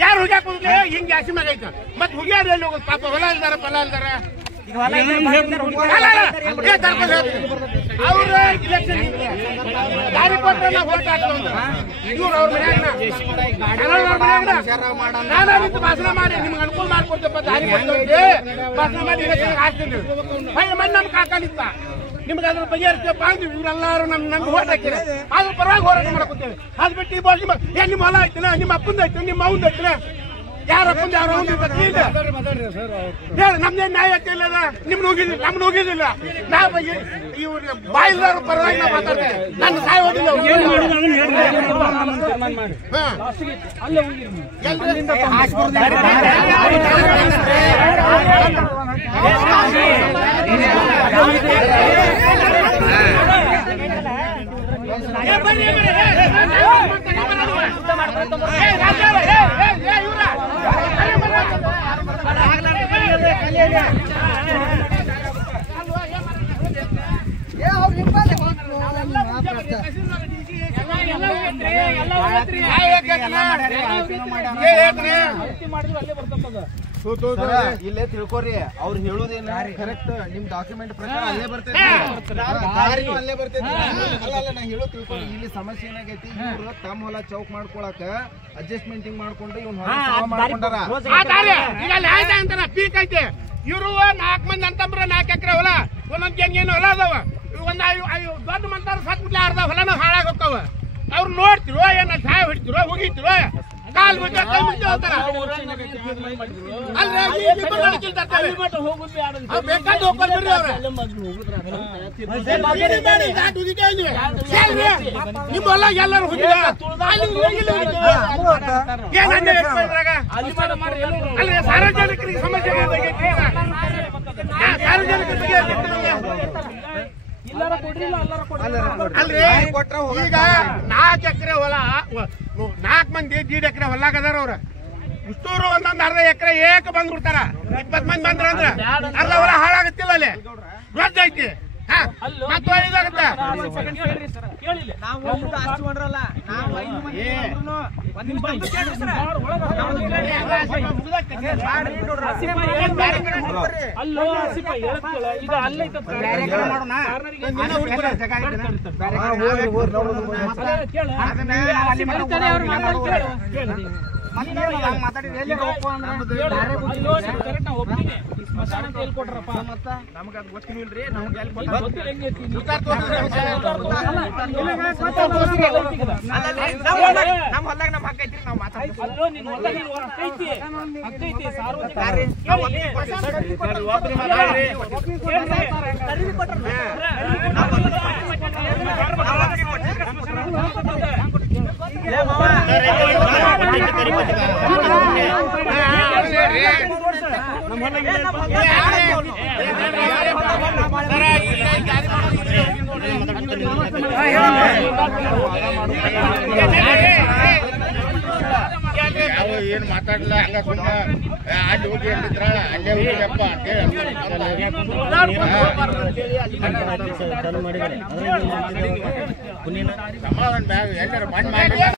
ಯಾರು ಹುಗ್ಯಾಕ ಹಿಂಗ್ ಜಾಸ್ತಿ ಮ್ಯಾಗ ಐತ ಮತ್ ಹುಗ್ಯಾರ ಎಲ್ಲಿ ಹೋಗೋದು ಪಾಪ ಹೊಲ ಇಲ್ದಾರ ಫಲ ಇಲ್ದಾರ ಅವ್ರ ಇಲೆಕ್ಷನ್ ದಾರಿ ಕೊಟ್ರೆ ನಾವು ಓಟ್ ಹಾಕ್ತೇವೆ ಇವ್ರು ಅವ್ರ ನಾನು ನಿಂತು ಭಾಷಣ ಮಾಡಿ ನಿಮ್ಗೆ ಅನುಕೂಲ ಮಾಡ್ಕೊಡ್ತಪ್ಪ ದಾರಿ ಕೊಡ್ತೇವೆ ಭಾಷಣ ಮಾಡಿ ಇಲೆಕ್ಷನ್ ಹಾಕ್ತೀನಿ ಮಣ್ಣು ನಮ್ ಕಾಕಾಲಿತ್ತ ನಿಮ್ಗೆ ಅದ್ರ ಬಗೆಹರಿಸ್ತೇವೆ ಅಂದ್ವಿ ಇವರೆಲ್ಲರೂ ನಮ್ಗೆ ಓಟ್ ಹಾಕಿರಿ ಅದ್ರ ಪರವಾಗಿ ಹೋರಾಟ ಮಾಡಕೊತೇವೆ ಅದ್ ಬಿಟ್ಟು ಈ ಬಾಲ್ ನಿಮ್ಮ ಹೊಲ ಐತಿನ ನಿಮ್ಮ ಅಪ್ಪಂದ ಐತಿ ನಿಮ್ಮ ಅವಂದ ಐತಿನ ಯಾರಪ್ಪಂದ ಯಾರು ಹೇಳಿ ನಮ್ದೇನ್ ನ್ಯಾಯ ಇಲ್ಲ ನಿಮ್ಗೆ ಹೋಗಿದ್ದಿಲ್ಲ ನಮ್ಗೆ ಹೋಗಿದ್ದಿಲ್ಲ ನಾವು ಇವ್ರು ಬಾಯಿಲ್ದಾರ ಪರವಾಗಿ ನಾವು ಮಾತಾಡ್ತೇವೆ ನನ್ನ ಸಹಾಯ ಹೋಗಿಲ್ಲ ಇಲ್ಲೇ ತಿಳ್ಕೊರಿ ಅವ್ರು ಹೇಳುದೇನ ಕರೆಕ್ಟ್ ನಿಮ್ ಡಾಕ್ಯುಮೆಂಟ್ ಪ್ರಕಾರ ಅಲ್ಲೇ ಬರ್ತೈತಿ ಅಲ್ಲೇ ಬರ್ತೈತಿ ಅಲ್ಲ ನಾ ಹೇಳೋ ತಿಳ್ಕೊರಿ ಇಲ್ಲಿ ಸಮಸ್ಯೆ ಏನಾಗೈತಿ ಇವ್ರು ತಮ್ಮ ಹೊಲ ಚೌಕ್ ಮಾಡ್ಕೊಳಕ ಅಡ್ಜಸ್ಟ್ಮೆಂಟಿಂಗ್ ಮಾಡ್ಕೊಂಡು ಇವ್ನ ಮಾಡ್ಕೊಂಡಾರ ಪೀಕ್ ಐತೆ ಇವರು 4 ಮಂದಿ ಅಂತಂಬ್ರ 4 ಎಕರೆ ಹೊಲ ಒಂದೊಂದ್ ಏನು ಹೊಲ ಅದಾವ ಒಂದ್ ದೊಡ್ಡ ಮಂತಾರ ಸತ್ಬಿಟ್ಲೆ ಅರ್ಧ ಹೊಲನ ಹಾಳಾಗ ಹೋಗ್ತಾವ ಅವ್ರು ನೋಡ್ತಿರೋ ಏನ ಸಹಾಯ ಹೊಡಿತಿರೋ ಹೋಗಿತಿರೋ ಕಾಲ್ ಬಿಟ್ಟು ಕೈ ಬಿಟ್ಟು ಹೋಗ್ತಾರ ಬೇಕಾದ ಹೋಗ್ಬರ್ರಿ ಅವ್ರ ನಿಮ್ಮ ಹೊಲ ಎಲ್ಲರೂ ಹೋಗಿಲ್ಲ ಅಲ್ಲ ಸಾರ್ವಜನಿಕರಿಗೆ ಸಮಸ್ಯೆ ಸಾರ್ವಜನಿಕರಿಗೆ ಅಲ್ರಿ ಈಗ 4 ಎಕರೆ ಹೊಲ 4 ಮಂದಿ 1.5 ಎಕರೆ ಹೊಲಾಗದಾರ ಅವ್ರ ಇಷ್ಟೂರು ಒಂದೊಂದ್ ಅರ್ಧ ಎಕರೆ ಏಕ ಬಂದ್ಬಿಡ್ತಾರ 20 ಮಂದಿ ಬಂದ್ರ ಅಂದ್ರ ಅರ್ಧ ಹೊಲ ಹಾಳಾಗತ್ತಿಲ್ಲ ಅಲ್ಲಿ ರೊದ್ದ ಐತಿ ಮತ್ತೆ ಇದಾಗತ್ತ ನಮ್ಗೆ ಅದು ಗೊತ್ತಿಲ್ರಿ ನಮ್ಗೆ ನಮ್ಮ ಹೊಲ್ದಾಗ ನಮ್ ಹಕ್ಕ ಐತ್ರಿ ನಾವು ಏನ್ ಮಾತಾಡಲ್ಲ ಹಂಗ ಅಲ್ಲಿ ಹೋಗಿ ಎಲ್ಲಿದ್ರಾಳ ಅಲ್ಲೇ ಹೋಗಿಯಪ್ಪ ಸಮಾಧಾನ ಬ್ಯಾಗ್ ಎಲ್ಲಾರು ಬಂದ್ ಮಾಡಿ